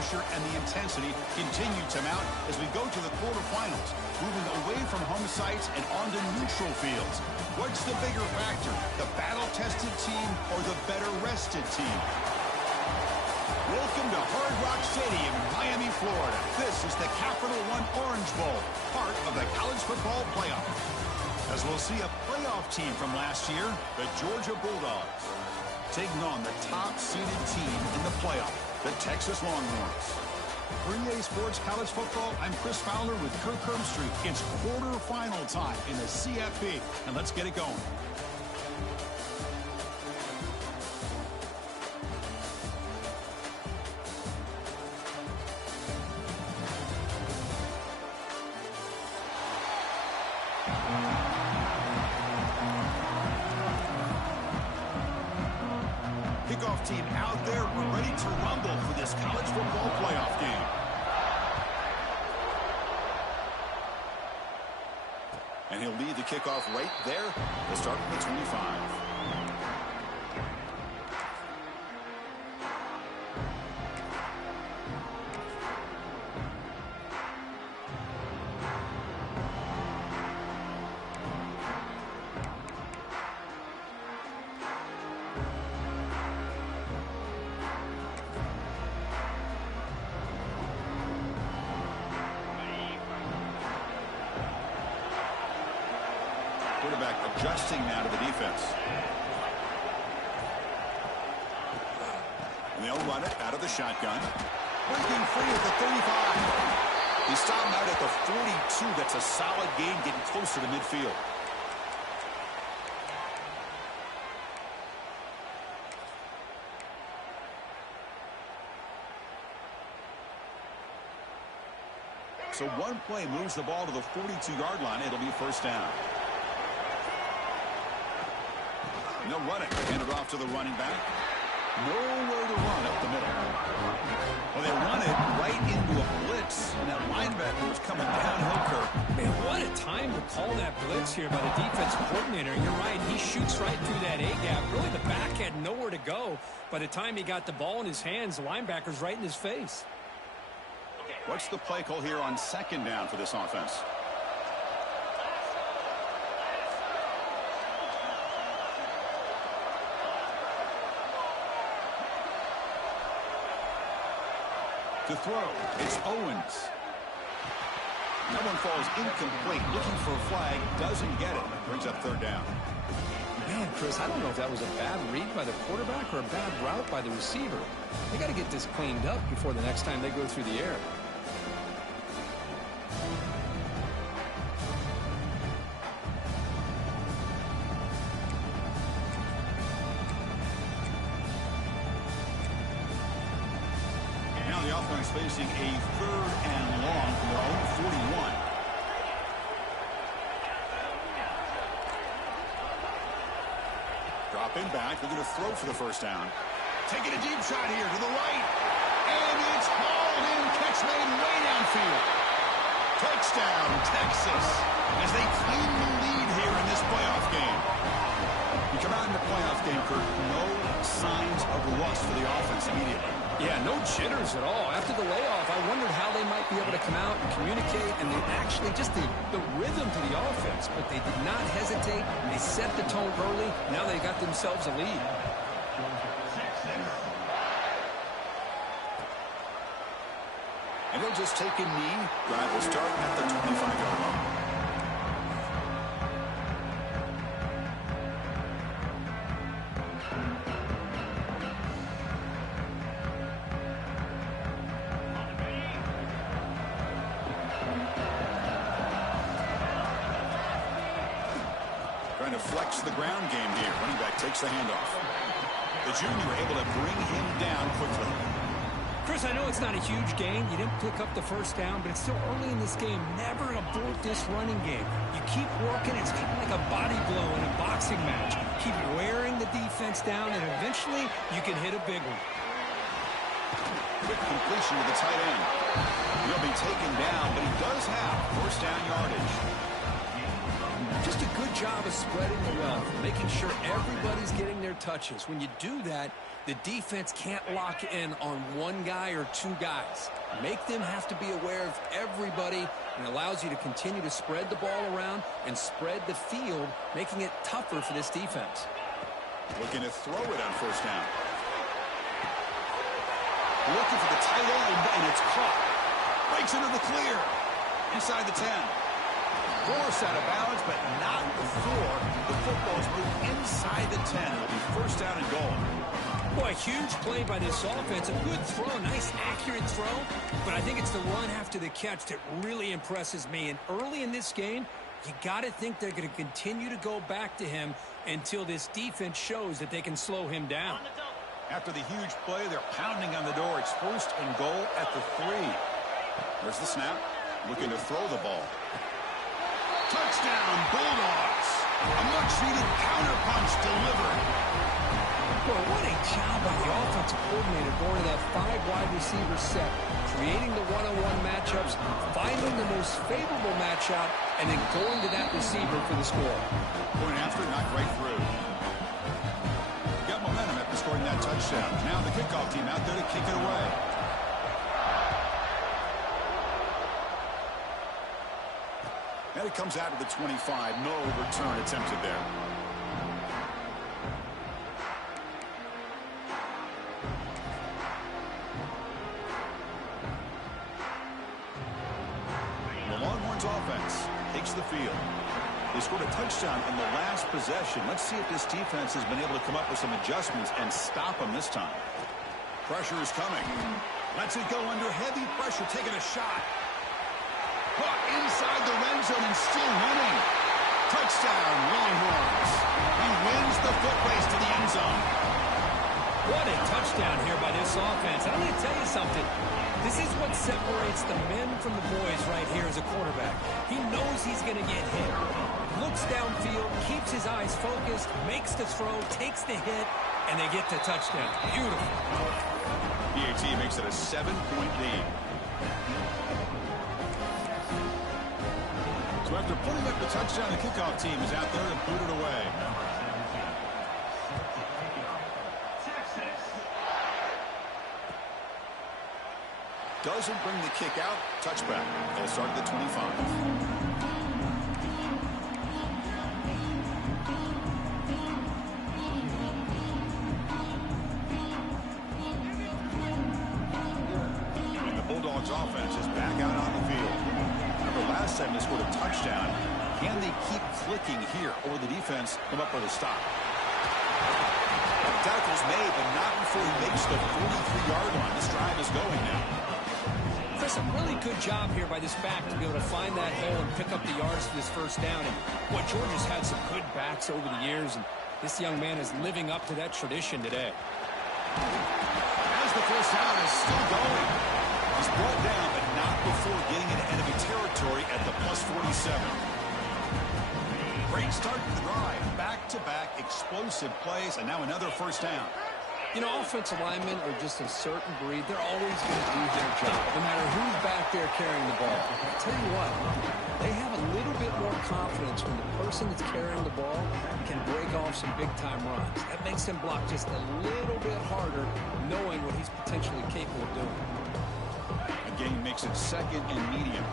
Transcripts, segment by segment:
pressure and the intensity continue to mount as we go to the quarterfinals, moving away from home sites and onto neutral fields. What's the bigger factor, the battle-tested team or the better-rested team? Welcome to Hard Rock Stadium in Miami, Florida. This is the Capital One Orange Bowl, part of the college football playoff. As we'll see a playoff team from last year, the Georgia Bulldogs, taking on the top-seeded team in the playoff, the Texas Longhorns. For EA Sports College Football, I'm Chris Fowler with Kirk Herbstreit. It's quarterfinal time in the CFP, and let's get it going. Kickoff team out there. We're ready to rumble for this college football playoff game. And he'll lead the kickoff right there. We'll start from the 25. Quarterback adjusting now to the defense. And they'll run it out of the shotgun. Breaking free at the 35. He stopped him out at the 42. That's a solid gain, getting closer to midfield. So one play moves the ball to the 42-yard line. It'll be first down. And they'll run it. Hand it off to the running back. Nowhere to run up the middle. Well, they run it right into a blitz, and that linebacker was coming downhill, Kirk. Man, what a time to call that blitz here by the defensive coordinator. You're right. He shoots right through that A-gap. Really, the back had nowhere to go. By the time he got the ball in his hands, the linebacker's right in his face. What's the play call here on second down for this offense? To throw, it's Owens. That one falls incomplete. Looking for a flag, doesn't get it. Brings up third down. Man, Chris, I don't know if that was a bad read by the quarterback or a bad route by the receiver. They got to get this cleaned up before the next time they go through the air. The offense facing a third and long from their own 41. Dropping back, looking to throw for the first down. Taking a deep shot here to the right. And it's hauled in, catch made way downfield. Touchdown, Texas, as they claim the lead here in this playoff game. You come out in the playoff game, Kirk, no signs of rust for the offense immediately. Yeah, no jitters at all. After the layoff, I wondered how they might be able to come out and communicate, and they actually just the rhythm to the offense, but they did not hesitate. They set the tone early. Now they got themselves a lead. And they'll just take a knee. Drive will start at the 25-yard line. Trying to flex the ground game here. Running back takes the handoff. The junior able to bring him down quickly. Chris, I know it's not a huge gain. You didn't pick up the first down, but it's still early in this game. Never abort this running game. You keep working. It's kind of like a body blow in a boxing match. Keep wearing the defense down, and eventually you can hit a big one. Quick completion to the tight end. He'll be taken down, but he does have first down yardage. Just a good job of spreading the wealth, making sure everybody's getting their touches. When you do that, the defense can't lock in on one guy or two guys. Make them have to be aware of everybody, and allows you to continue to spread the ball around and spread the field, making it tougher for this defense. Looking to throw it on first down. Looking for the tight end, and it's caught. Breaks into the clear. Inside the 10. Force out of bounds, but not before the football's moved inside the 10. It'll be first down and goal. Boy, huge play by this offense. A good throw, nice accurate throw. But I think it's the run after the catch that really impresses me. And early in this game, you got to think they're going to continue to go back to him until this defense shows that they can slow him down. After the huge play, they're pounding on the door. It's first and goal at the 3. There's the snap. Looking to throw the ball. Touchdown, Bulldogs. A much-needed counterpunch delivered. Boy, what a job by the offensive coordinator going to that 5-wide receiver set, creating the one-on-one matchups, finding the most favorable matchup, and then going to that receiver for the score. Point after, not right through. Got momentum after scoring that touchdown. Now the kickoff team out there to kick it away. And it comes out of the 25. No return attempted there. The Longhorns offense takes the field. They scored a touchdown in the last possession. Let's see if this defense has been able to come up with some adjustments and stop them this time. Pressure is coming. Lets it go under heavy pressure, taking a shot. Caught inside the red zone and still running. Touchdown, Longhorns. He wins the foot race to the end zone. What a touchdown here by this offense. I'm going to tell you something. This is what separates the men from the boys right here as a quarterback. He knows he's going to get hit. Looks downfield, keeps his eyes focused, makes the throw, takes the hit, and they get the touchdown. Beautiful. BAT makes it a 7-point lead. So after putting up the touchdown, the kickoff team is out there to boot it away. Doesn't bring the kick out. Touchback. They'll start at the 25. And the Bulldogs offense is back out on the field. Remember last time they scored a touchdown. Can they keep clicking here, or the defense come up with a stop? Tackles made, but not before he makes the 43-yard line. This drive is going now. Chris, a really good job here by this back to be able to find that hole and pick up the yards for this first down. And boy, Georgia's had some good backs over the years, and this young man is living up to that tradition today. As the first down is still going. He's brought down, but not before getting into enemy territory at the +47. Great start to the drive. Back-to-back explosive plays, and now another first down. You know, offensive linemen are just a certain breed. They're always going to do their job, no matter who's back there carrying the ball. I'll tell you what, they have a little bit more confidence when the person that's carrying the ball can break off some big-time runs. That makes them block just a little bit harder, knowing what he's potentially capable of doing. Again, makes it second and medium.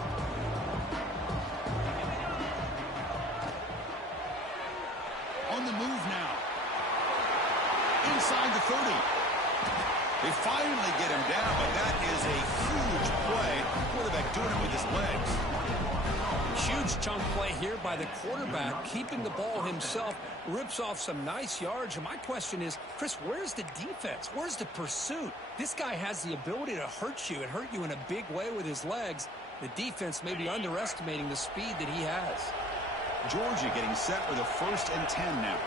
On the move now. Inside the 30. They finally get him down, but that is a huge play. Quarterback doing it with his legs. Huge chunk play here by the quarterback, keeping the ball himself, rips off some nice yards. And my question is, Chris, where's the defense? Where's the pursuit? This guy has the ability to hurt you and hurt you in a big way with his legs. The defense may be underestimating the speed that he has. Georgia getting set with a 1st and 10 now.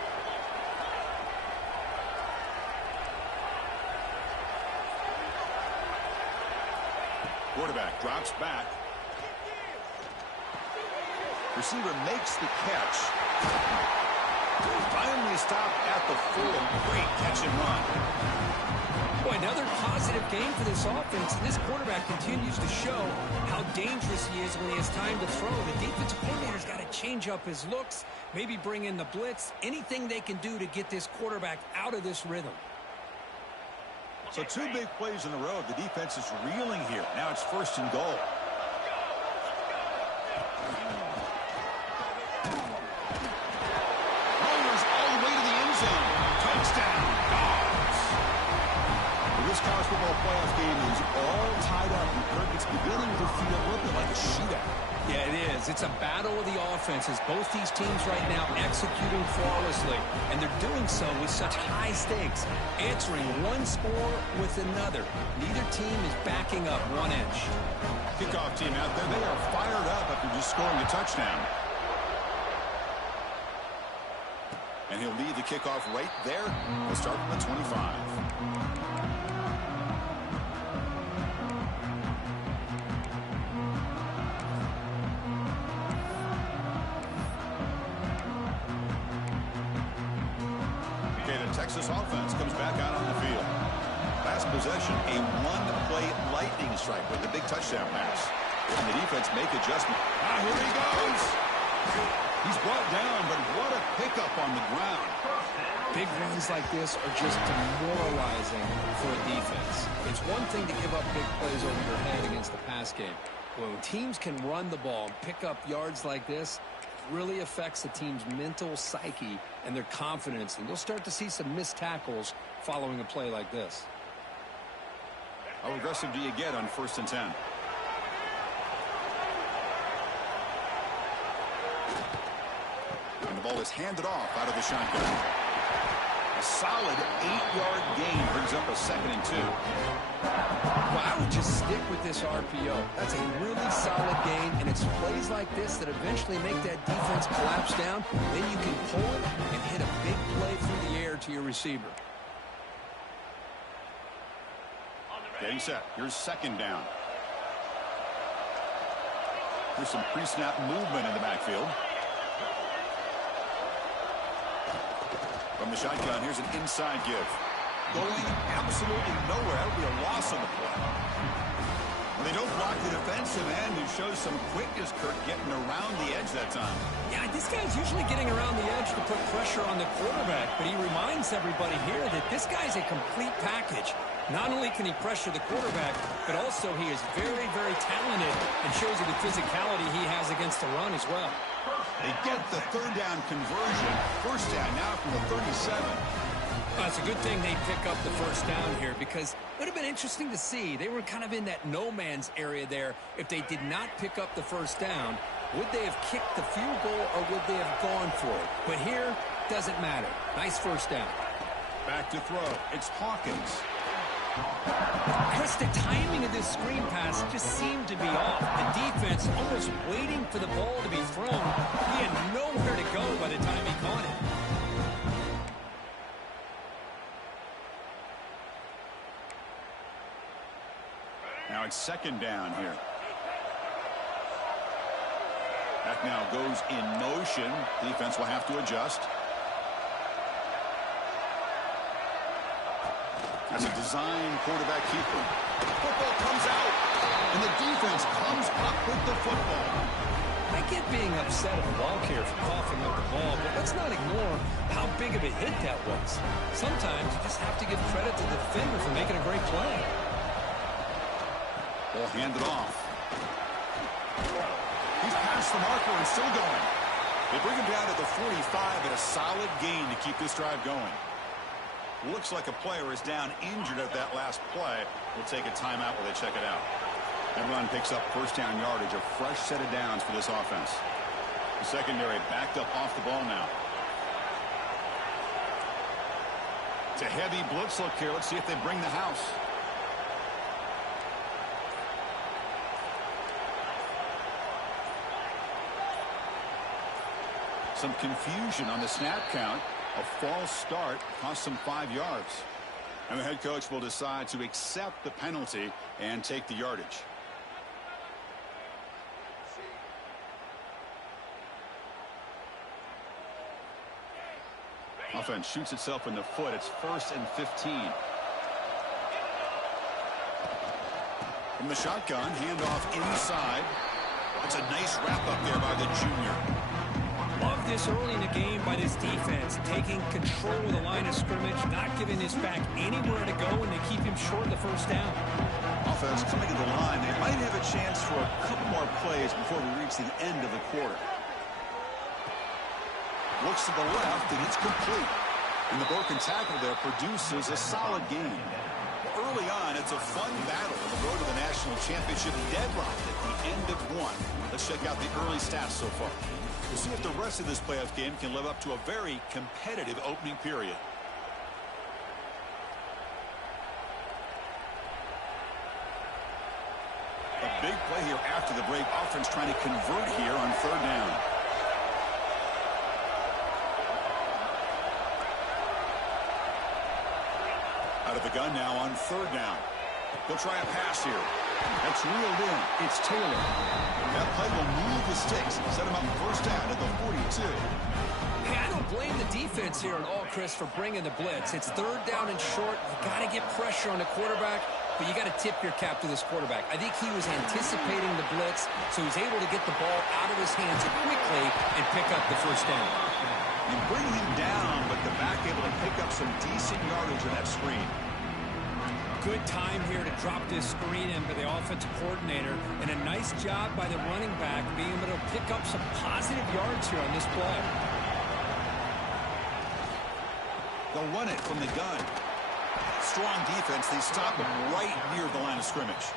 Quarterback drops back. Receiver makes the catch. Finally stopped at the 4. Great catch and run. Boy, another positive game for this offense, and this quarterback continues to show how dangerous he is when he has time to throw. The defensive coordinator's got to change up his looks, maybe bring in the blitz, anything they can do to get this quarterback out of this rhythm. So 2 big plays in a row. The defense is reeling here. Now it's 1st and goal. Rollers all the way to the end zone. Touchdown, Dogs. This college football playoff game is all tied up. And Kirk, it's beginning to feel a little bit like a shootout. Yeah, it is. It's a battle of the offenses. Both these teams right now executing flawlessly, and they're doing so with such high stakes, answering one score with another. Neither team is backing up 1 inch. Kickoff team out there. They are fired up after just scoring a touchdown. And he'll lead the kickoff right there. We'll start from the 25. Texas offense comes back out on the field. Last possession, a 1-play lightning strike with the big touchdown pass. And the defense make adjustment. Here he goes. He's brought down, but what a pickup on the ground. Big runs like this are just demoralizing for a defense. It's one thing to give up big plays over your head against the pass game. When teams can run the ball and pick up yards like this, really affects the team's mental psyche and their confidence, and you'll start to see some missed tackles following a play like this. How aggressive do you get on 1st and 10? And the ball is handed off out of the shotgun. A solid 8-yard gain brings up a 2nd and 2. Well, I would just stick with this RPO. That's a really solid gain, and it's plays like this that eventually make that defense collapse down. Then you can pull it and hit a big play through the air to your receiver. Getting set. Here's 2nd down. Here's some pre-snap movement in the backfield. From the shotgun, here's an inside give. Going absolutely nowhere. That'll be a loss on the play. When they don't block the defensive end, who shows some quickness, Kirk, getting around the edge that time. Yeah, this guy's usually getting around the edge to put pressure on the quarterback, but he reminds everybody here that this guy's a complete package. Not only can he pressure the quarterback, but also he is very, very talented and shows you the physicality he has against the run as well. They get the 3rd down conversion. 1st down now from the 37. Well, it's a good thing they pick up the 1st down here, because it would have been interesting to see. They were kind of in that no man's area there. If they did not pick up the 1st down, would they have kicked the field goal or would they have gone for it? But here, doesn't matter. Nice 1st down. Back to throw. It's Hawkins. Chris, the timing of this screen pass just seemed to be off. The defense almost waiting for the ball to be thrown. He had nowhere to go by the time he caught it. Now it's 2nd down here. That now goes in motion. Defense will have to adjust. That's a design quarterback keeper. Football comes out, and the defense comes up with the football. I get being upset at the ball carrier for coughing up the ball, but let's not ignore how big of a hit that was. Sometimes you just have to give credit to the defender for making a great play. Ball handed off. He's past the marker and still going. They bring him down to the 45 at a solid gain to keep this drive going. Looks like a player is down injured at that last play. We'll take a timeout while they check it out. Everyone picks up 1st down yardage, a fresh set of downs for this offense. The secondary backed up off the ball now. It's a heavy blitz look here. Let's see if they bring the house. Some confusion on the snap count. A false start cost them 5 yards. And the head coach will decide to accept the penalty and take the yardage. Offense shoots itself in the foot. It's 1st and 15. From the shotgun, handoff inside. That's a nice wrap up there by the junior. Love this early in the game by this defense, taking control of the line of scrimmage, not giving this back anywhere to go, and they keep him short of the first down. Offense coming to the line. They might have a chance for a couple more plays before we reach the end of the quarter. Looks to the left, and it's complete. And the broken tackle there produces a solid game. Early on, it's a fun battle on the road to the national championship, deadlocked at the end of one. Let's check out the early stats so far. We'll see if the rest of this playoff game can live up to a very competitive opening period. A big play here after the break. Offense trying to convert here on third down. Out of the gun now on third down. They'll try a pass here. That's reeled in. It's Taylor. That play will move the sticks. Set him up first down at the 42. Hey, I don't blame the defense here at all, Chris, for bringing the blitz. It's third down and short. You got to get pressure on the quarterback, but you got to tip your cap to this quarterback. I think he was anticipating the blitz, so he's able to get the ball out of his hands quickly and pick up the first down. You bring him down, but the back able to pick up some decent yardage in that screen. Good time here to drop this screen in by the offensive coordinator, and a nice job by the running back being able to pick up some positive yards here on this play. They'll run it from the gun. Strong defense. They stop him right near the line of scrimmage.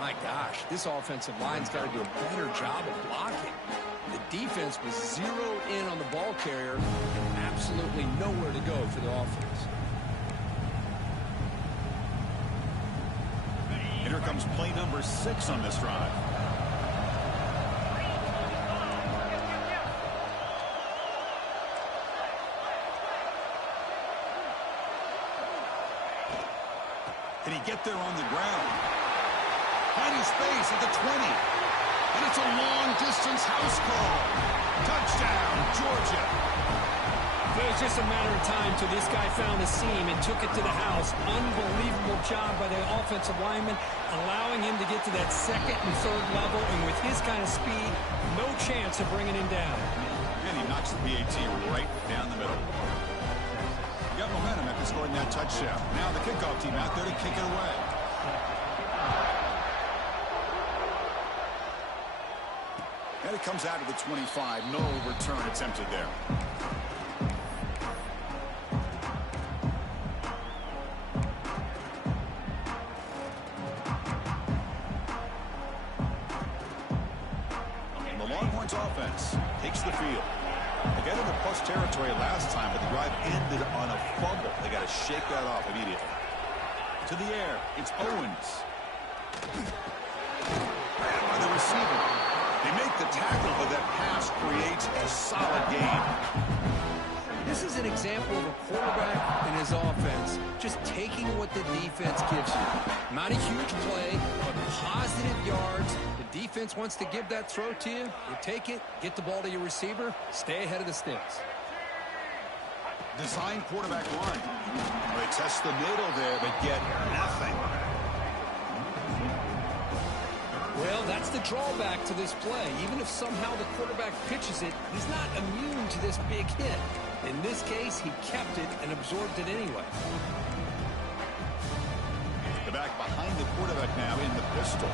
My gosh, this offensive line's got to do a better job of blocking. The defense was zeroed in on the ball carrier and absolutely nowhere to go for the offense. And here comes play number 6 on this drive. Can he get there on the ground? Finding space at the 20. And it's a long-distance house call. Touchdown, Georgia. It was just a matter of time till this guy found a seam and took it to the house. Unbelievable job by the offensive lineman, allowing him to get to that second and third level. And with his kind of speed, no chance of bringing him down. And he knocks the PAT right down the middle. You got momentum after scoring that touchdown. Now the kickoff team out there to kick it away. And it comes out of the 25. No return attempted there. And the Longhorns offense takes the field. They got into plus territory last time, but the drive ended on a fumble. They got to shake that off immediately. To the air, it's Owens. Grabbed by the receiver. They make the tackle, but that pass creates a solid game. This is an example of a quarterback and his offense just taking what the defense gives you. Not a huge play, but positive yards. The defense wants to give that throw to you. You take it, get the ball to your receiver, stay ahead of the sticks. Design quarterback run. They test the middle there, but get nothing. Well, that's the drawback to this play. Even if somehow the quarterback pitches it, he's not immune to this big hit. In this case, he kept it and absorbed it anyway. The back behind the quarterback now in the pistol.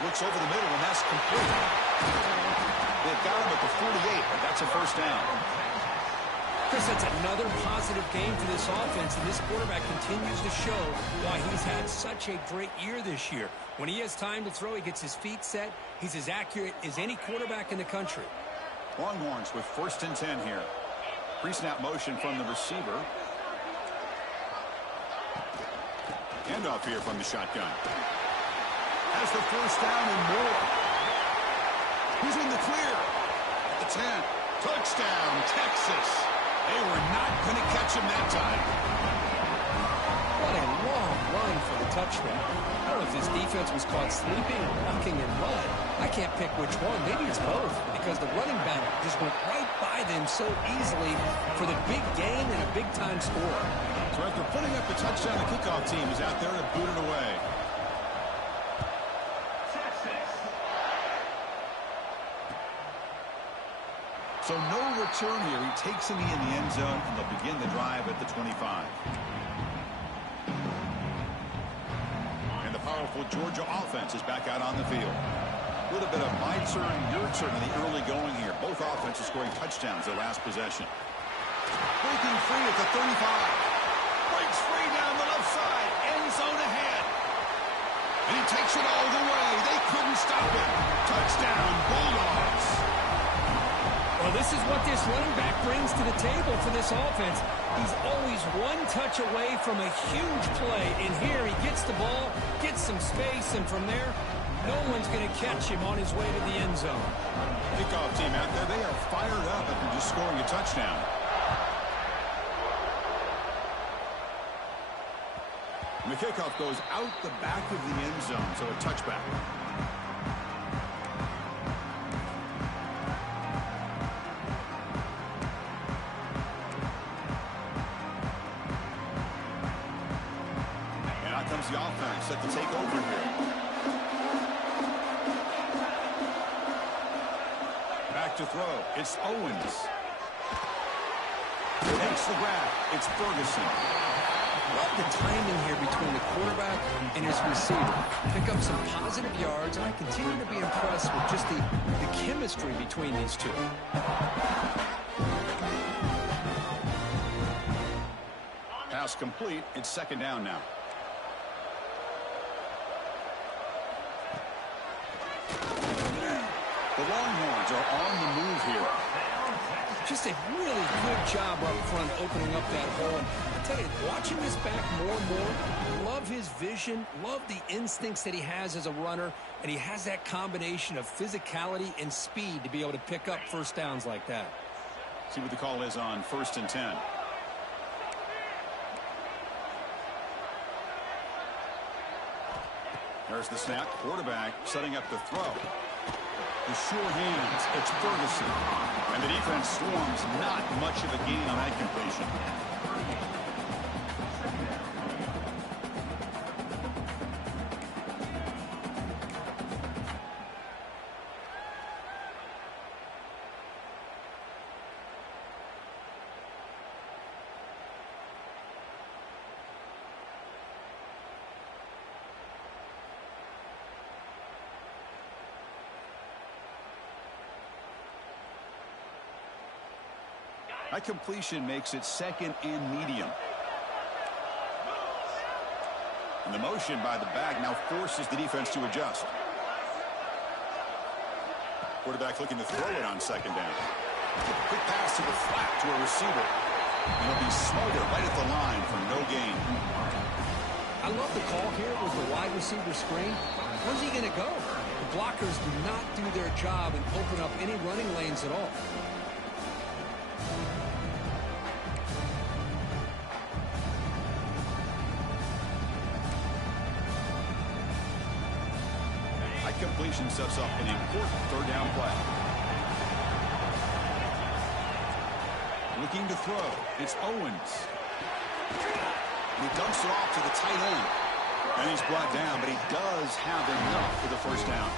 Looks over the middle, and that's complete. They've got him at the 48, but that's a first down. Chris, that's another positive game for this offense, and this quarterback continues to show why he's had such a great year this year. When he has time to throw, he gets his feet set. He's as accurate as any quarterback in the country. Longhorns with 1st and 10 here. Pre-snap motion from the receiver. Handoff here from the shotgun. Has the first down and more. He's in the clear. At the 10. Touchdown, Texas. They were not going to catch him that time. What a long run for the touchdown. I don't know if this defense was caught sleeping or walking in mud. I can't pick which one. Maybe it's both, because the running back just went right by him so easily for the big gain and a big-time score. So after putting up the touchdown, the kickoff team is out there to boot it away. So no return here. He takes in the end zone, and they'll begin the drive at the 25. And the powerful Georgia offense is back out on the field. A little bit of my turn, your turn in the early going here. Both offenses scoring touchdowns their last possession. Breaking free at the 35. Breaks free down the left side. End zone ahead. And he takes it all the way. They couldn't stop him. Touchdown, Bulldogs. Well, this is what this running back brings to the table for this offense. He's always one touch away from a huge play. And here he gets the ball, gets some space, and from there, no one's going to catch him on his way to the end zone. Kickoff team out there, they are fired up after just scoring a touchdown. And the kickoff goes out the back of the end zone, so a touchback. And out comes the offense set to take over here. Back to throw. It's Owens. Takes the grab. It's Ferguson. Love the timing here between the quarterback and his receiver. Pick up some positive yards, and I continue to be impressed with just the chemistry between these two. Pass complete. It's second down now. The Longhorns are on the move here. Just a really good job up front opening up that hole. And I tell you, watching this back more and more, love his vision, love the instincts that he has as a runner, and he has that combination of physicality and speed to be able to pick up first downs like that. See what the call is on 1st and 10. There's the snap. Quarterback setting up the throw. The sure hands. It's Ferguson. And the defense swarms. Not much of a gain on that completion. That completion makes it second and medium. And the motion by the back now forces the defense to adjust. Quarterback looking to throw it on second down. Quick pass to the flat to a receiver. And he'll be smothered right at the line for no gain. I love the call here with the wide receiver screen. Where's he going to go? The blockers do not do their job and open up any running lanes at all. Completion sets up an important third down play. Looking to throw. It's Owens. He dumps it off to the tight end. And he's brought down, but he does have enough for the first down.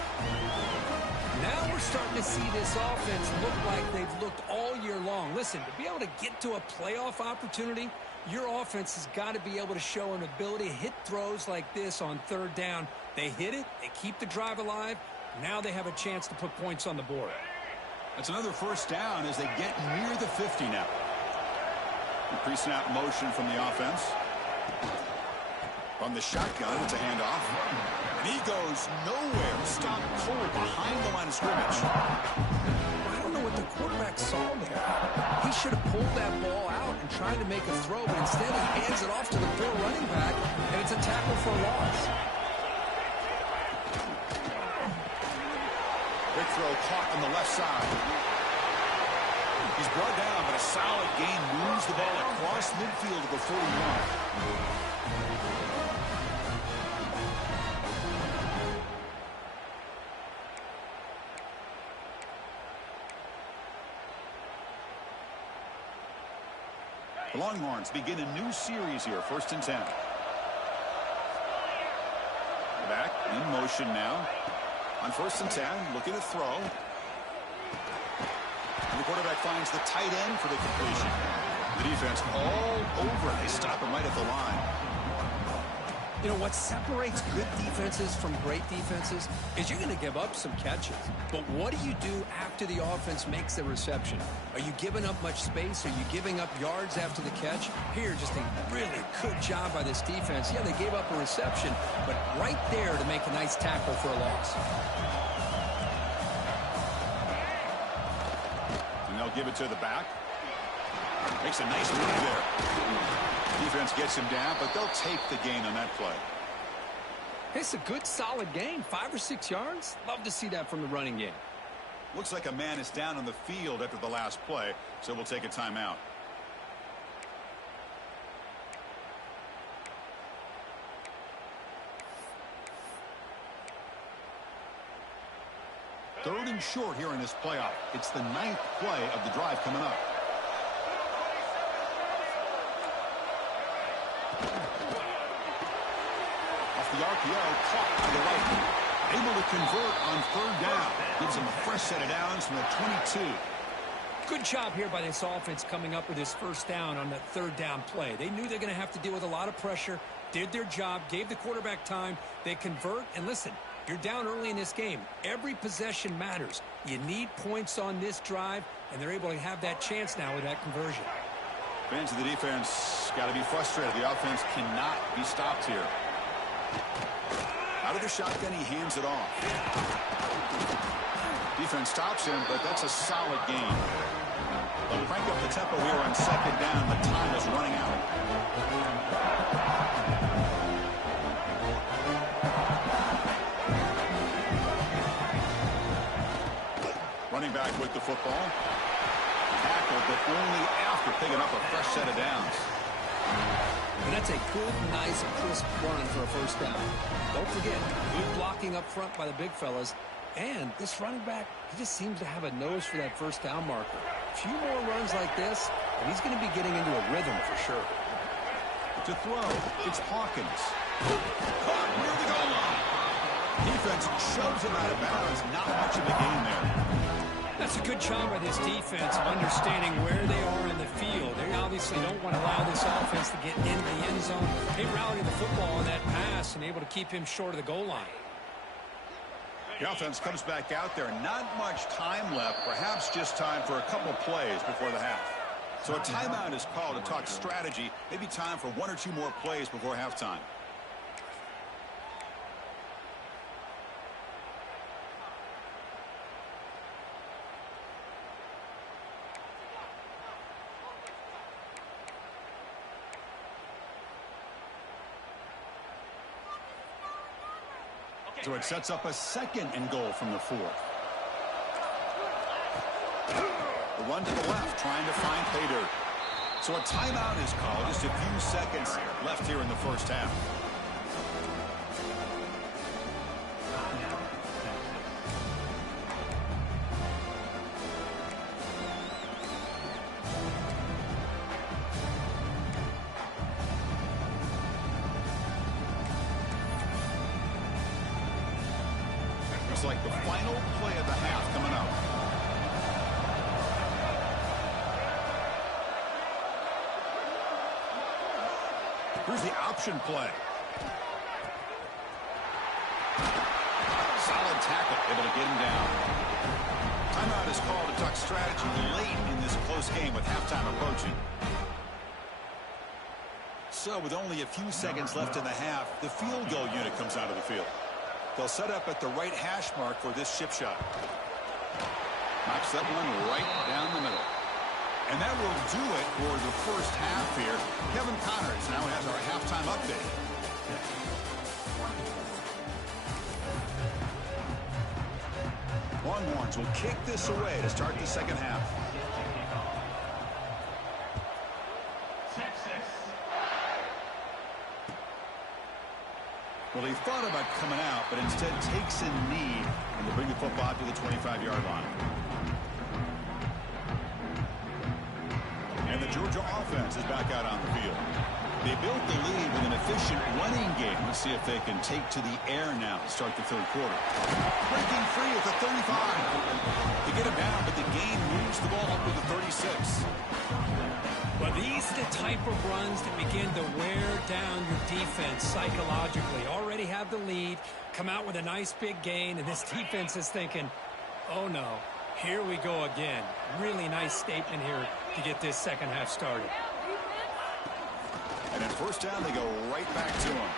Now we're starting to see this offense look like they've looked all year long. Listen, to be able to get to a playoff opportunity, your offense has got to be able to show an ability to hit throws like this on third down. They hit it, they keep the drive alive. Now they have a chance to put points on the board. That's another first down as they get near the 50 now. Pre-snap motion from the offense. From the shotgun, it's a handoff. And he goes nowhere. Stopped cold behind the line of scrimmage. I don't know what the quarterback saw there. He should have pulled that ball out and tried to make a throw, but instead he hands it off to the poor running back, and it's a tackle for a loss. Big throw caught on the left side. He's brought down, but a solid gain moves the ball across midfield to the 41. Longhorns begin a new series here, 1st and 10. Back in motion now. On 1st and 10, looking to throw. And the quarterback finds the tight end for the completion. The defense all over. They stop him right at the line. You know, what separates good defenses from great defenses is you're going to give up some catches. But what do you do after the offense makes the reception? Are you giving up much space? Are you giving up yards after the catch? Here, just a really good job by this defense. Yeah, they gave up a reception, but right there to make a nice tackle for a loss. And they'll give it to the back. Makes a nice move there. Defense gets him down, but they'll take the gain on that play. It's a good, solid gain. 5 or 6 yards. Love to see that from the running game. Looks like a man is down on the field after the last play, so we'll take a timeout. Third and short here in this playoff. It's the 9th play of the drive coming up. Off the RPO, caught by the Vikings. Able to convert on 3rd down. Gives him a fresh set of downs from the 22. Good job here by this offense coming up with his 1st down on that 3rd down play. They knew they're going to have to deal with a lot of pressure, did their job, gave the quarterback time. They convert, and listen, you're down early in this game. Every possession matters. You need points on this drive, and they're able to have that chance now with that conversion. Fans of the defense got to be frustrated. The offense cannot be stopped here. Out of the shotgun, he hands it off. Defense stops him, but that's a solid gain. They'll crank up the tempo here on 2nd down. The time is running out. Running back with the football. Tackled, but only after picking up a fresh set of downs. And that's a good, nice, crisp run for a 1st down. Don't forget, good blocking up front by the big fellas. And this running back, he just seems to have a nose for that 1st down marker. A few more runs like this, and he's going to be getting into a rhythm for sure. To throw, it's Hawkins. Caught near the goal line. Defense shoves him out of bounds. Not much of a gain there. That's a good job by this defense of understanding where they are in the field. They obviously don't want to allow this offense to get into the end zone. They rallied the football on that pass and able to keep him short of the goal line. The offense comes back out there. Not much time left. Perhaps just time for a couple plays before the half. So a timeout is called to talk strategy. Maybe time for 1 or 2 more plays before halftime. So it sets up a 2nd and goal from the 4. The run to the left, trying to find pay dirt. So a timeout is called. Just a few seconds left here in the 1st half. Like the final play of the half coming up. Here's the option play. Solid tackle, able to get him down. Timeout is called to talk strategy late in this close game with halftime approaching. So with only a few seconds left in the half, the field goal unit comes out of the field. They'll set up at the right hash mark for this chip shot. Knocks that one right down the middle. And that will do it for the 1st half here. Kevin Connors now has our halftime update. Longhorns will kick this away to start the 2nd half. Well, he thought about coming out, but instead takes a knee and will bring the football to the 25-yard line. And And the Georgia offense is back out on the field. They built the lead with an efficient running game. Let's see if they can take to the air now to start the third quarter. Breaking free at the 35. They get it down, but the gain moves the ball up to the 36. Well, these are the type of runs that begin to wear down your defense psychologically. Already have the lead, come out with a nice big gain, and this defense is thinking, oh no, here we go again. Really nice statement here to get this second half started. And at first down, they go right back to him.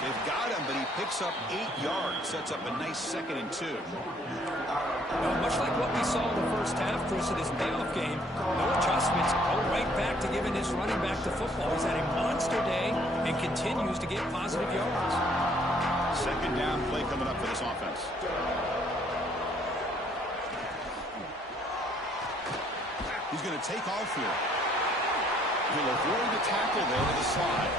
They've got him, but he picks up 8 yards. Sets up a nice 2nd and 2. Well, much like what we saw in the first half, Chris, of this playoff game, no adjustments. Go right back to giving his running back the football. He's had a monster day and continues to get positive yards. Second down play coming up for this offense. He's going to take off here. He'll avoid the tackle there with a slide.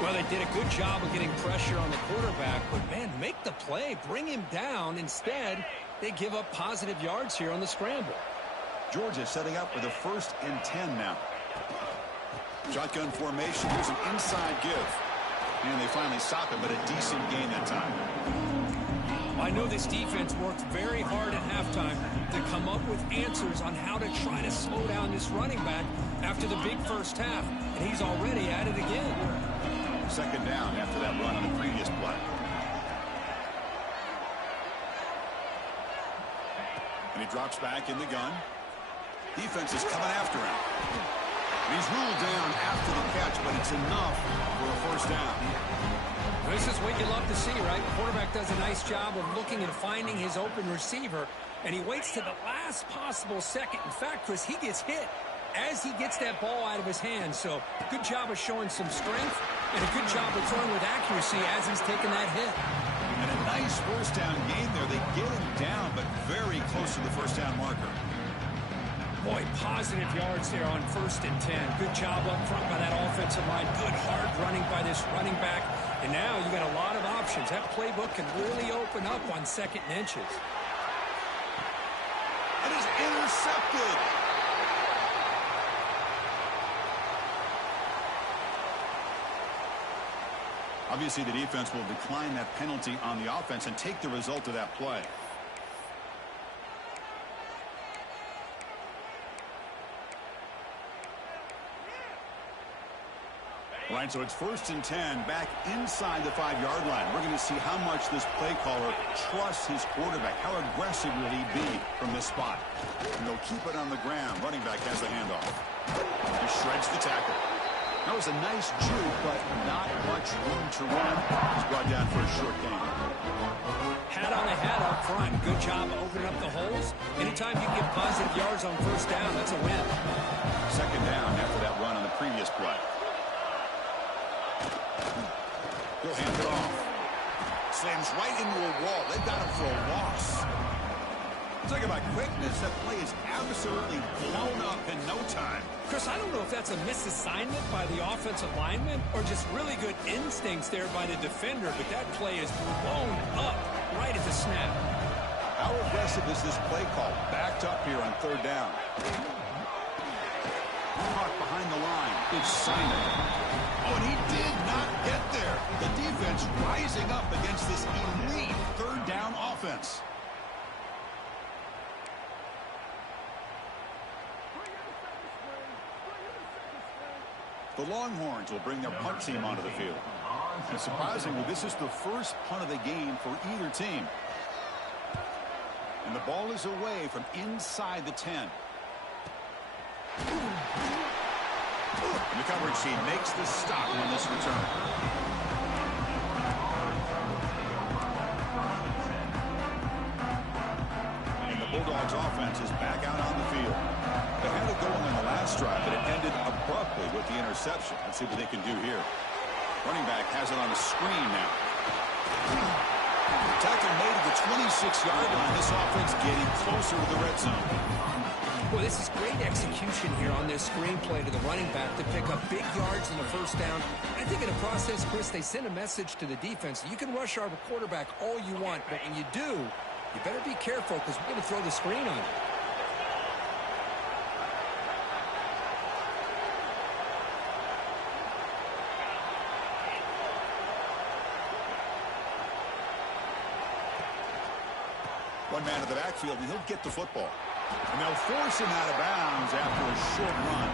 Well, they did a good job of getting pressure on the quarterback, but, man, make the play, bring him down. Instead, they give up positive yards here on the scramble. Georgia setting up with a 1st and 10 now. Shotgun formation. Here's an inside give. And they finally stop it, but a decent gain that time. I know this defense worked very hard at halftime to come up with answers on how to try to slow down this running back after the big first half, and he's already at it again. Second down after that run on the previous play. And he drops back in the gun. Defense is coming after him. And he's ruled down after the catch, but it's enough for a first down. This is what you love to see, right? The quarterback does a nice job of looking and finding his open receiver, and he waits to the last possible second. In fact, Chris, he gets hit as he gets that ball out of his hands. So good job of showing some strength and a good job of throwing with accuracy as he's taking that hit. And a nice first down game there. They get him down, but very close to the first down marker. Boy, positive yards there on 1st and 10. Good job up front by that offensive line. Good hard running by this running back. And now you got a lot of options. That playbook can really open up on 2nd and inches. It is intercepted. Obviously, the defense will decline that penalty on the offense and take the result of that play. All right, so it's 1st and 10 back inside the 5-yard line. We're going to see how much this play caller trusts his quarterback. How aggressive will he be from this spot? And they'll keep it on the ground. Running back has the handoff. He shreds the tackle. That was a nice juke, but not much room to run. He's brought down for a short gain. Hat on a hat up front. Good job of opening up the holes. Anytime you get positive yards on 1st down, that's a win. Second down after that run on the previous play. He'll hand it off. Slams right into a wall. They've got him for a loss. Talk about quickness. That play is absolutely blown up in no time. Chris, I don't know if that's a misassignment by the offensive lineman or just really good instincts there by the defender, but that play is blown up right at the snap. How aggressive is this play call? Backed up here on 3rd down. Caught behind the line. It's Simon. Oh, and he did not get there. The defense rising up against this elite 3rd down offense. The Longhorns will bring their punt team onto the field. And surprisingly, this is the first punt of the game for either team. And the ball is away from inside the 10. And the coverage team makes the stop on this return. And the Bulldogs offense is back out on the field. They had it going on the last drive, but it ended abruptly with the interception. Let's see what they can do here. Running back has it on the screen now. Tackle made at the 26-yard line. This offense getting closer to the red zone. Boy, this is great execution here on this screenplay to the running back to pick up big yards in the 1st down. I think in the process, Chris, they send a message to the defense. You can rush our quarterback all you want, but when you do, You better be careful because we're going to throw the screen on you. One man to the backfield, and he'll get the football. And they'll force him out of bounds after a short run.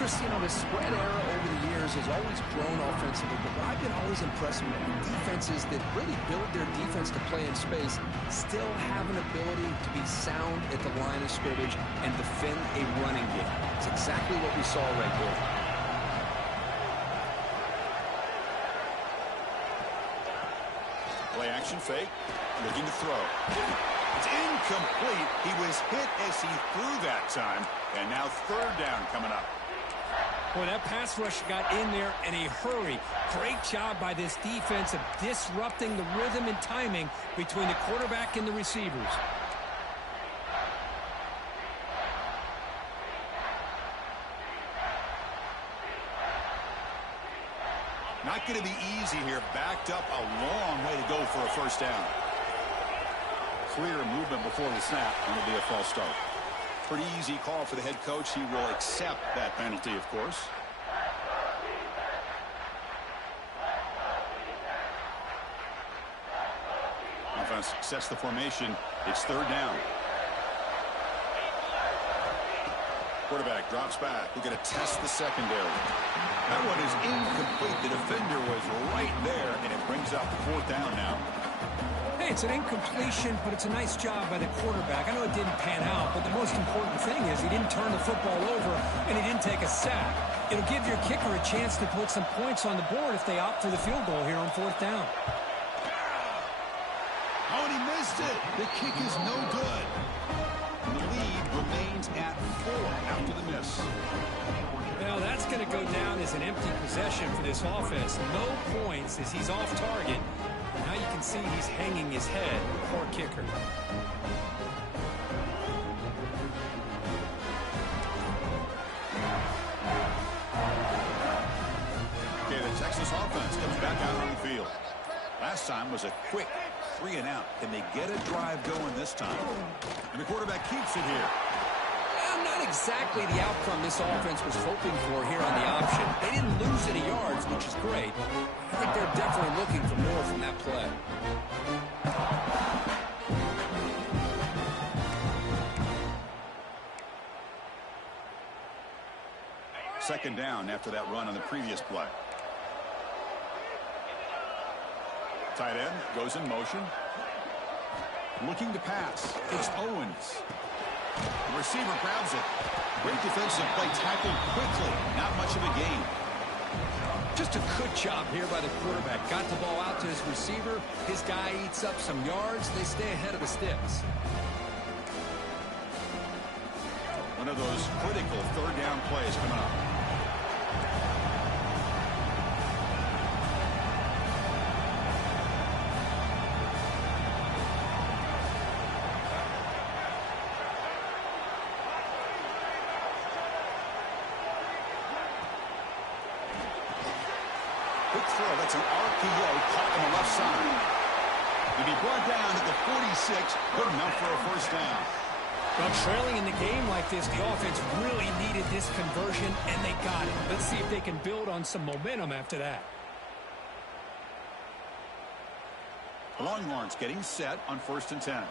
Chris, you know, the spread era over the years has always grown offensively, but what I've been always impressed with defenses that really build their defense to play in space still have an ability to be sound at the line of scrimmage and defend a running game. It's exactly what we saw right there. Play action fake, looking to throw. It's incomplete. He was hit as he threw that time, and now third down coming up. Boy, that pass rush got in there in a hurry. Great job by this defense of disrupting the rhythm and timing between the quarterback and the receivers. Not going to be easy here. Backed up a long way to go for a first down. Clear movement before the snap, and it'll be a false start. Pretty easy call for the head coach. He will accept that penalty, of course. Offense sets the formation. It's third down. Quarterback drops back. We're going to test the secondary. That one is incomplete. The defender was right there, and it brings up fourth down now. Hey, it's an incompletion, but it's a nice job by the quarterback. I know it didn't pan out, but the most important thing is he didn't turn the football over, and he didn't take a sack. It'll give your kicker a chance to put some points on the board if they opt for the field goal here on fourth down. Oh, and he missed it. The kick is no good. And the lead remains at 4 after the miss. Well, that's going to go down as an empty possession for this offense. No points as he's off target. Now you can see he's hanging his head. Poor kicker. Okay, the Texas offense comes back out on the field. Last time was a quick 3-and-out. Can they get a drive going this time? And the quarterback keeps it here. Not exactly the outcome this offense was hoping for here on the option. They didn't lose any yards, which is great. I think they're definitely looking for more from that play. Second down after that run on the previous play. Tight end goes in motion. Looking to pass. It's Owens. The receiver grabs it. Great defensive play, tackled quickly. Not much of a gain. Just a good job here by the quarterback. Got the ball out to his receiver. His guy eats up some yards. They stay ahead of the sticks. One of those critical third down plays coming up. Quick throw. That's an RPO caught on the left side. To be brought down at the 46. Good enough for a first down. Well, trailing in the game like this, the offense really needed this conversion, and they got it. Let's see if they can build on some momentum after that. The Longhorns getting set on 1st and 10.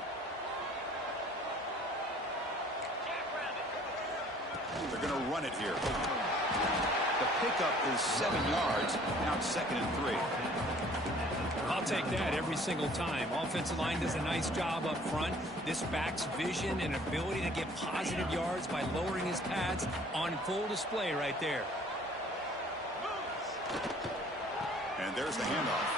They're going to run it here. The pickup is 7 yards. Now it's 2nd and 3. I'll take that every single time. Offensive line does a nice job up front. This back's vision and ability to get positive yards by lowering his pads on full display right there. And there's the handoff.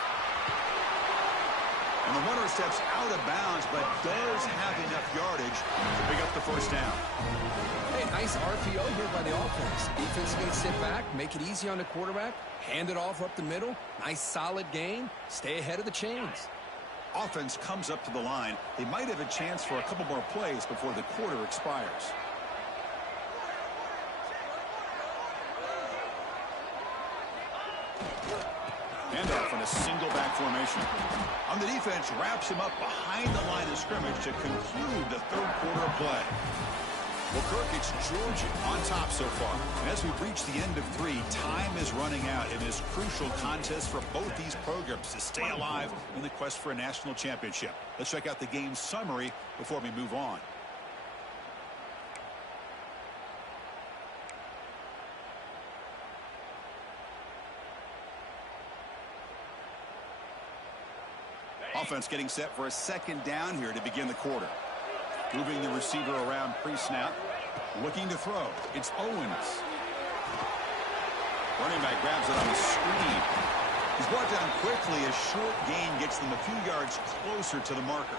And the runner steps out of bounds, but does have enough yardage to pick up the first down. Hey, nice RPO here by the offense. Defense is going to sit back, make it easy on the quarterback, hand it off up the middle. Nice solid gain. Stay ahead of the chains. Offense comes up to the line. They might have a chance for a couple more plays before the quarter expires. Handoff in a single back formation. On the defense, wraps him up behind the line of scrimmage to conclude the third quarter of play. Well, Kirk, it's Georgia on top so far. And as we've reached the end of 3, time is running out in this crucial contest for both these programs to stay alive in the quest for a national championship. Let's check out the game summary before we move on. Offense getting set for a second down here to begin the quarter. Moving the receiver around pre-snap. Looking to throw. It's Owens. Running back grabs it on the screen. He's brought down quickly. A short gain gets them a few yards closer to the marker.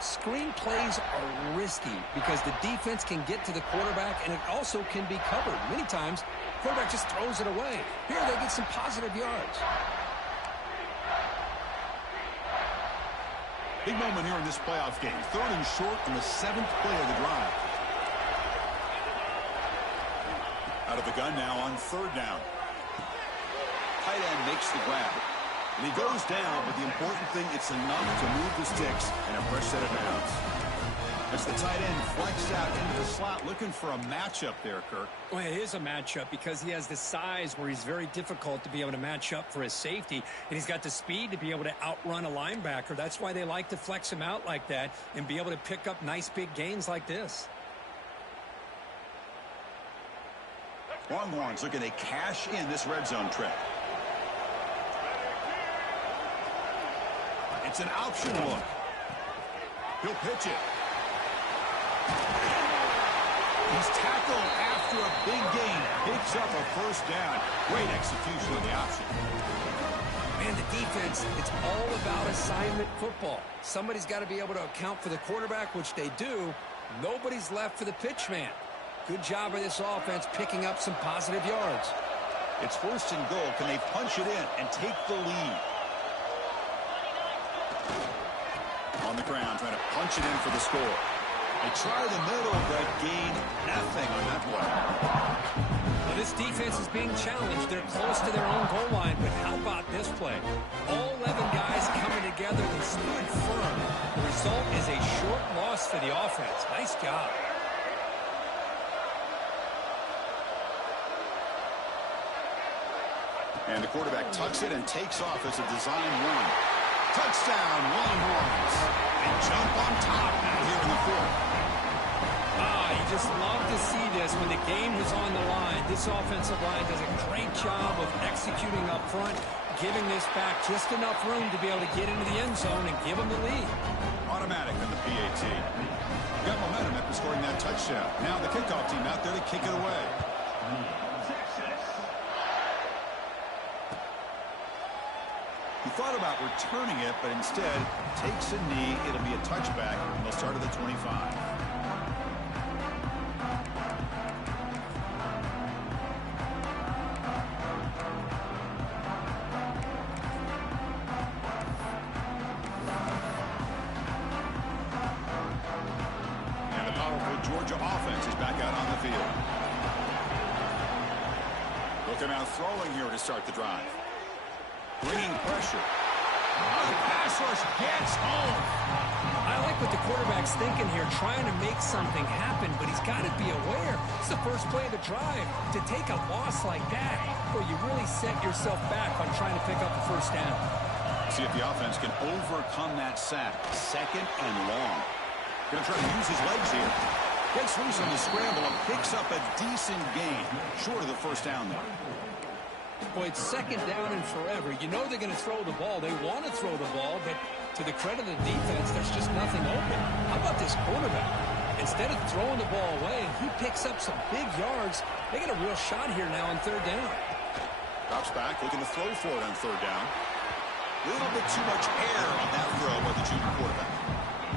Screen plays are risky because the defense can get to the quarterback, and it also can be covered. Many times, the quarterback just throws it away. Here they get some positive yards. Big moment here in this playoff game. 3rd and short on the 7th play of the drive. Out of the gun now on 3rd down. Tight end makes the grab. And he goes down, but the important thing, it's enough to move the sticks and a fresh set of downs. As the tight end flexed out into the slot, looking for a matchup there, Kirk. Well, it is a matchup because he has the size where he's very difficult to be able to match up for his safety, and he's got the speed to be able to outrun a linebacker. That's why they like to flex him out like that and be able to pick up nice big gains like this. Longhorns looking to cash in this red zone trip. It's an option look. He'll pitch it. He's tackled after a big gain. Picks up a first down. Great execution of the option. Man, the defense, it's all about assignment football. Somebody's got to be able to account for the quarterback, which they do. Nobody's left for the pitch man. Good job of this offense picking up some positive yards. It's 1st and goal. Can they punch it in and take the lead? On the ground, trying to punch it in for the score. They try the middle, but gain nothing on that play. Well, this defense is being challenged. They're close to their own goal line, but how about this play? All 11 guys coming together and stood firm. The result is a short loss for the offense. Nice job. And the quarterback tucks it and takes off as a design run. Touchdown, Longhorns. They jump on top now here in the 4th. You just love to see this when the game is on the line. This offensive line does a great job of executing up front, giving this back just enough room to be able to get into the end zone and give them the lead. Automatic on the PAT. Got momentum after scoring that touchdown. Now the kickoff team out there to kick it away. He thought about returning it, but instead takes a knee. It'll be a touchback, and they'll start at the 25. And the powerful Georgia offense is back out on the field. Looking out throwing here to start the drive. Bringing pressure. Oh, the pass rush gets home. I like what the quarterback's thinking here, trying to make something happen, but he's got to be aware. It's the first play of the drive. To take a loss like that, where you really set yourself back on trying to pick up the first down. See if the offense can overcome that sack. 2nd and long. Going to try to use his legs here. Gets loose on the scramble and picks up a decent gain. Short of the first down, though. Boy, it's 2nd down and forever. You know they're going to throw the ball. They want to throw the ball, but to the credit of the defense, there's just nothing open. How about this quarterback? Instead of throwing the ball away, he picks up some big yards. They get a real shot here now on 3rd down. Drops back, looking to throw for it on 3rd down. A little bit too much air on that throw by the junior quarterback.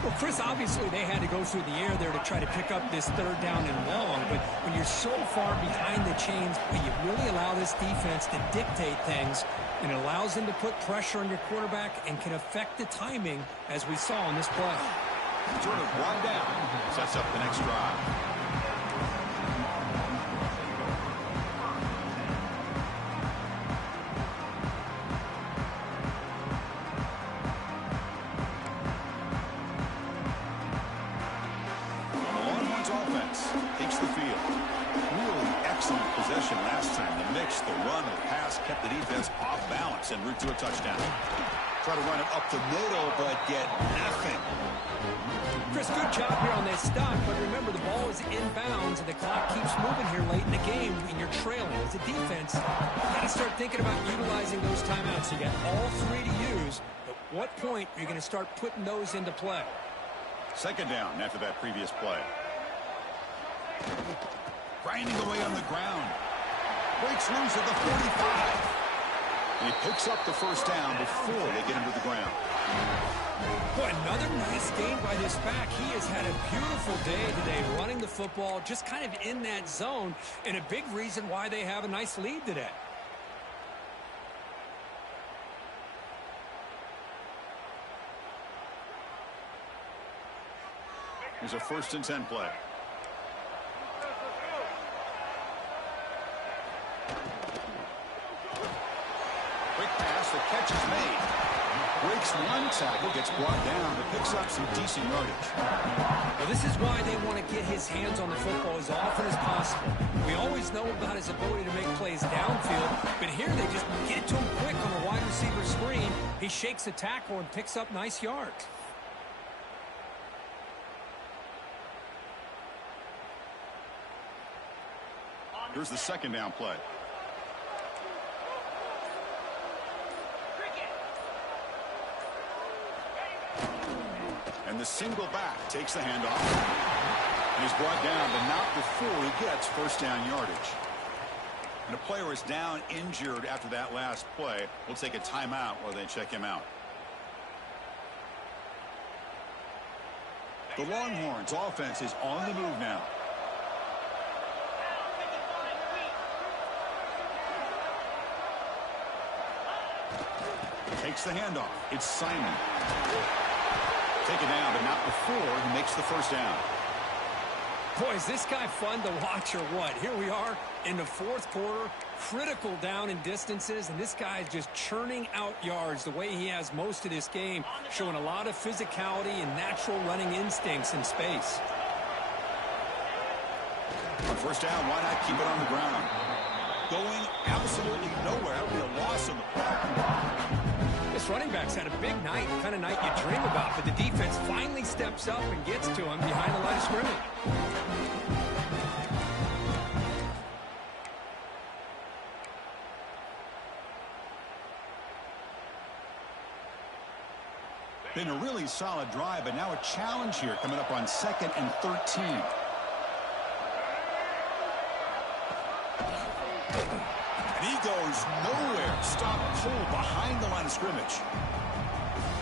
Well, Chris, obviously they had to go through the air there to try to pick up this 3rd down and long, but when you're so far behind the chains, you really allow this defense to dictate things, and it allows them to put pressure on your quarterback and can affect the timing, as we saw in this play. Sort of run down, sets up the next drive. The run or pass kept the defense off balance en route to a touchdown. Try to run it up the middle, but get nothing. Chris, good job here on that stop, but remember the ball is inbounds and the clock keeps moving here late in the game and you're trailing. As a defense, you got to start thinking about utilizing those timeouts. You got all three to use, but what point are you going to start putting those into play? Second down after that previous play. Grinding away on the ground. Breaks loose at the 45. And he picks up the first down before they get him to the ground. Boy, another nice game by this back. He has had a beautiful day today running the football, just kind of in that zone, and a big reason why they have a nice lead today. Here's a 1st and 10 play. Quick pass, the catch is made. Breaks one tackle, gets brought down, but picks up some decent yardage. Well, this is why they want to get his hands on the football as often as possible. We always know about his ability to make plays downfield, but here they just get it to him quick on a wide receiver screen. He shakes the tackle and picks up nice yards. Here's the 2nd down play. And the single back takes the handoff. And he's brought down, but not before he gets 1st down yardage. And a player is down injured after that last play. We'll take a timeout while they check him out. The Longhorns offense is on the move now. Takes the handoff. It's Simon. Taken down, but not before he makes the 1st down. Boy, is this guy fun to watch or what? Here we are in the 4th quarter, critical down in distances, and this guy is just churning out yards the way he has most of this game, showing a lot of physicality and natural running instincts in space. On 1st down, why not keep it on the ground? Going absolutely nowhere. That would be a loss on the play. This running back's had a big night, the kind of night you dream about, but the defense finally steps up and gets to him behind the line of scrimmage. Been a really solid drive, but now a challenge here coming up on 2nd and 13. And he goes nowhere. Stop pull behind the line of scrimmage.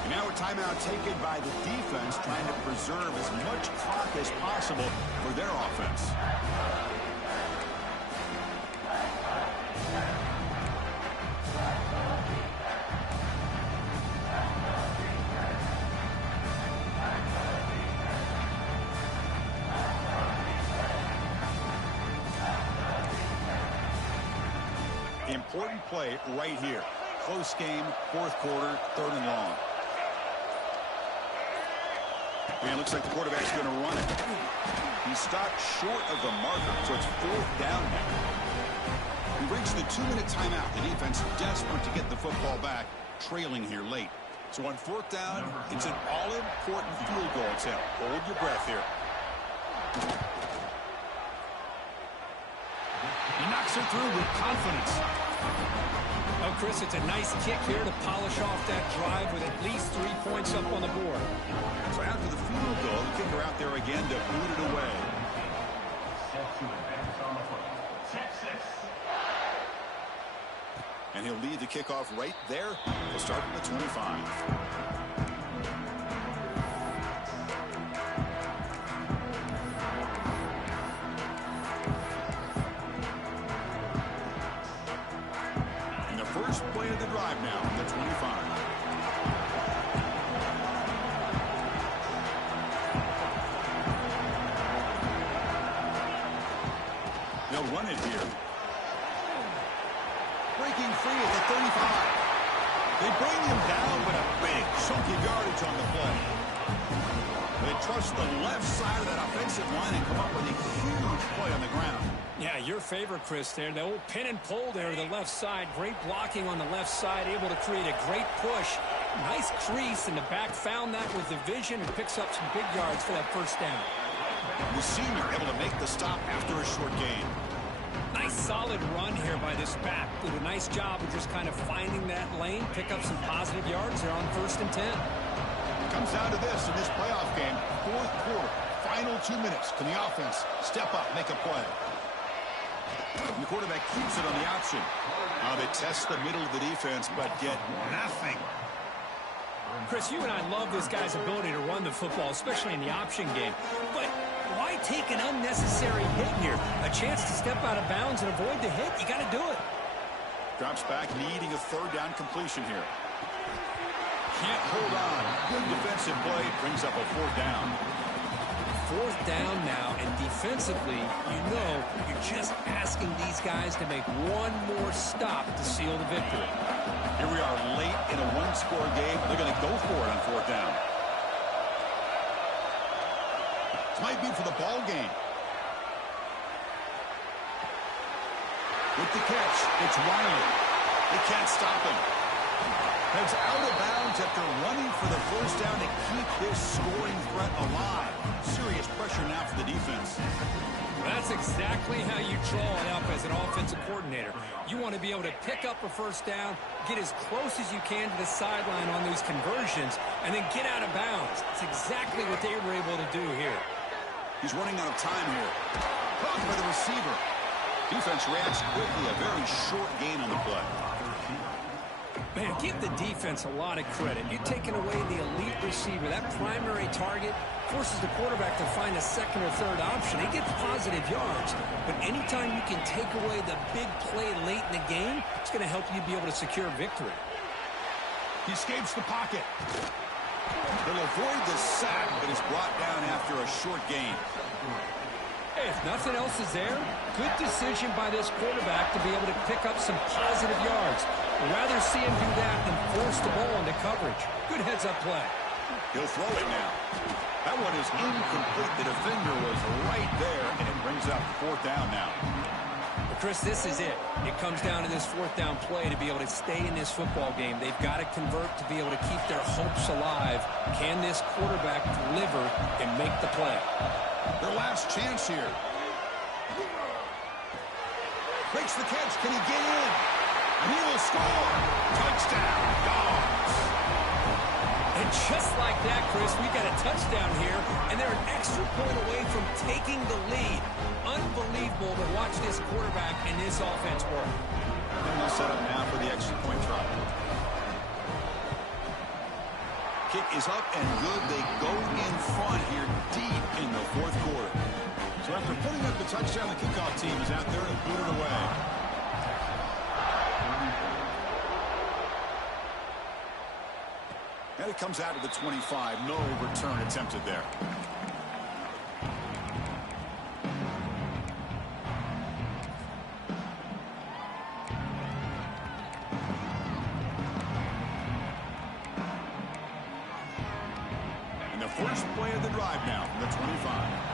And now a timeout taken by the defense, trying to preserve as much clock as possible for their offense. Important play right here. Close game, 4th quarter, 3rd and long. And it looks like the quarterback's going to run it. He stopped short of the marker, so it's 4th down now. We reached the 2-minute timeout. The defense desperate to get the football back, trailing here late. So on 4th down, it's an all-important field goal attempt. Hold your breath here. He knocks it through with confidence. Oh, Chris, it's a nice kick here to polish off that drive with at least 3 points up on the board. So after the field goal, the kicker out there again to boot it away. And he'll lead the kickoff right there. He'll start at the 25. First play of the drive now on the 25. They'll run it here. Breaking free at the 35. They bring him down, but a big chunk of yardage on the play. They trust the left side of that offensive line and come up with a huge play on the ground. Yeah, you're favor, Chris, there. The old pin and pull there to the left side. Great blocking on the left side, able to create a great push. Nice crease, and the back found that with the vision and picks up some big yards for that first down. The senior able to make the stop after a short gain. Nice solid run here by this back. Did a nice job of just kind of finding that lane, pick up some positive yards there on 1st and 10. Comes down to this in this playoff game. 4th quarter, final 2 minutes. Can the offense step up, make a play? And the quarterback keeps it on the option. They test the middle of the defense, but get nothing. Chris, you and I love this guy's ability to run the football, especially in the option game. But why take an unnecessary hit here? A chance to step out of bounds and avoid the hit? You got to do it. Drops back, needing a 3rd down completion here. Can't hold on. Good defensive play. Brings up a 4th down. 4th down now, and defensively, you know, you're just asking these guys to make one more stop to seal the victory. Here we are late in a 1-score game. They're going to go for it on 4th down. This might be for the ball game. With the catch, it's Riley. They can't stop him. Heads out of bounds after running for the 1st down to keep his scoring threat alive. Serious pressure now for the defense. That's exactly how you draw it up as an offensive coordinator. You want to be able to pick up a 1st down, get as close as you can to the sideline on these conversions, and then get out of bounds. That's exactly what they were able to do here. He's running out of time here. Caught by the receiver. Defense reacts quickly. A very short gain on the play. Man, give the defense a lot of credit. You're taking away the elite receiver. That primary target forces the quarterback to find a 2nd or 3rd option. He gets positive yards. But anytime you can take away the big play late in the game, it's going to help you be able to secure victory. He escapes the pocket. He'll avoid the sack, but is brought down after a short gain. Hey, if nothing else is there, good decision by this quarterback to be able to pick up some positive yards. I'd rather see him do that than force the ball into coverage. Good heads-up play. He'll throw it now. That one is incomplete. The defender was right there, and it brings up 4th down now. Well, Chris, this is it. It comes down to this 4th down play to be able to stay in this football game. They've got to convert to be able to keep their hopes alive. Can this quarterback deliver and make the play? Their last chance here. Makes the catch. Can he get in? And he will score. Touchdown, Dogs. And just like that, Chris, we got a touchdown here, and they're an extra point away from taking the lead. Unbelievable to watch this quarterback and this offense work. And they'll set up now for the extra point try. Kick is up and good. They go in front here deep in the 4th quarter. So after putting up the touchdown, the kickoff team is out there to boot it away. And it comes out to the 25. No return attempted there. And the first play of the drive now from the 25.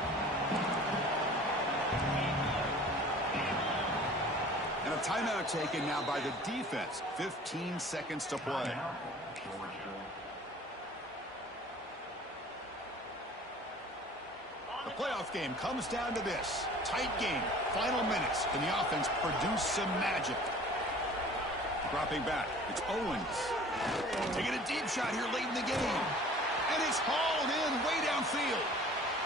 And a timeout taken now by the defense. 15 seconds to play. The playoff game comes down to this. Tight game. Final minutes. Can the offense produce some magic? Dropping back. It's Owens. Taking a deep shot here late in the game. And it's hauled in way downfield.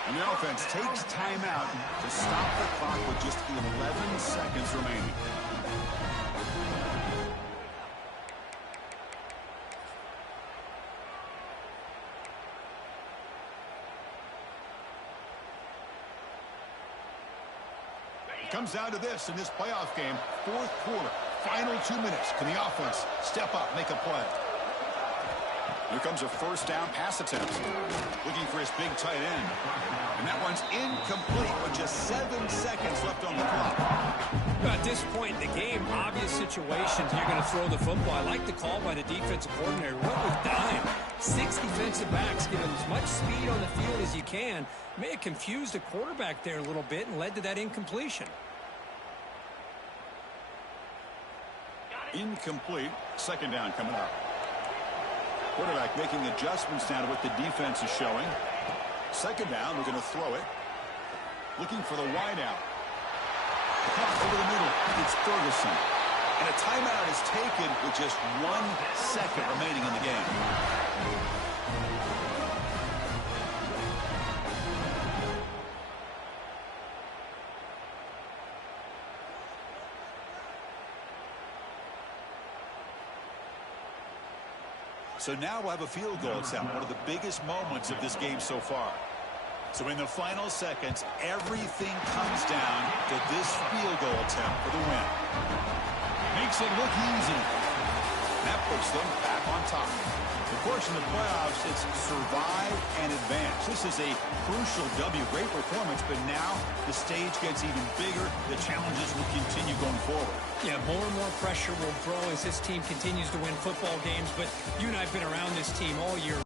And the offense takes timeout to stop the clock with just 11 seconds remaining. Comes down to this in this playoff game. 4th quarter, final 2 minutes. Can the offense step up, make a play? Here comes a 1st down pass attempt. Looking for his big tight end. And that one's incomplete with just 7 seconds left on the clock. At this point in the game, obvious situations, you're going to throw the football. I like the call by the defensive coordinator. Went with dime. 6 defensive backs, give him as much speed on the field as you can. May have confused the quarterback there a little bit and led to that incompletion. Incomplete. Second down coming up. Quarterback making adjustments now to what the defense is showing. Second down, we're going to throw it. Looking for the wide out. Over the middle, it's Ferguson. And a timeout is taken with just 1 second remaining in the game. So now we'll have a field goal attempt, one of the biggest moments of this game so far. So in the final seconds, everything comes down to this field goal attempt for the win. Makes it look easy. That puts them back on top. Of course, in the playoffs, it's survive and advance. This is a crucial W. Great performance, but now the stage gets even bigger. The challenges will continue going forward. Yeah, more and more pressure will grow as this team continues to win football games, but you and I have been around this team all year.